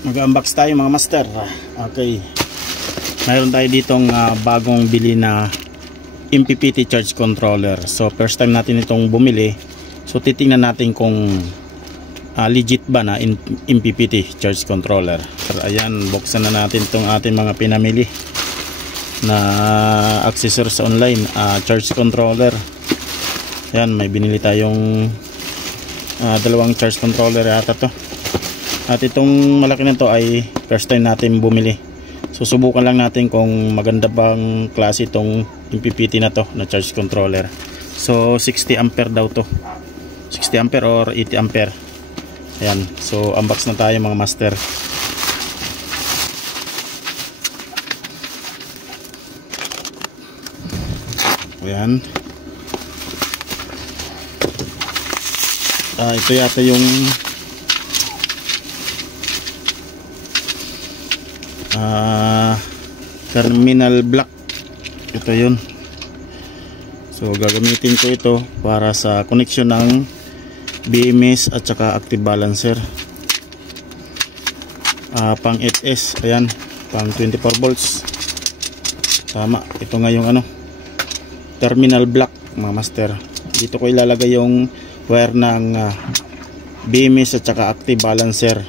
Mag-unbox tayo mga master. Okay, mayroon tayo ditong bagong bili na MPPT charge controller. So first time natin itong bumili. So titingnan natin kung legit ba na MPPT charge controller. So ayan, buksan na natin itong ating mga pinamili na accessories sa online. Charge controller. Ayan, may binili tayong dalawang charge controller yata to. At itong malaki na to ay first time natin bumili. Susubukan lang natin kung maganda bang klase itong MPPT na to na charge controller. So 60 ampere daw to, 60 ampere or 80 ampere. Ayan, so unbox na tayo mga master. Ayan, ito yata yung terminal block. Ito yun. So gagamitin ko ito para sa connection ng BMS at saka active balancer. Pang 8S. Ayan, pang 24 volts. Tama, ito nga yung terminal block mga master. Dito ko ilalagay yung wire ng BMS at saka active balancer.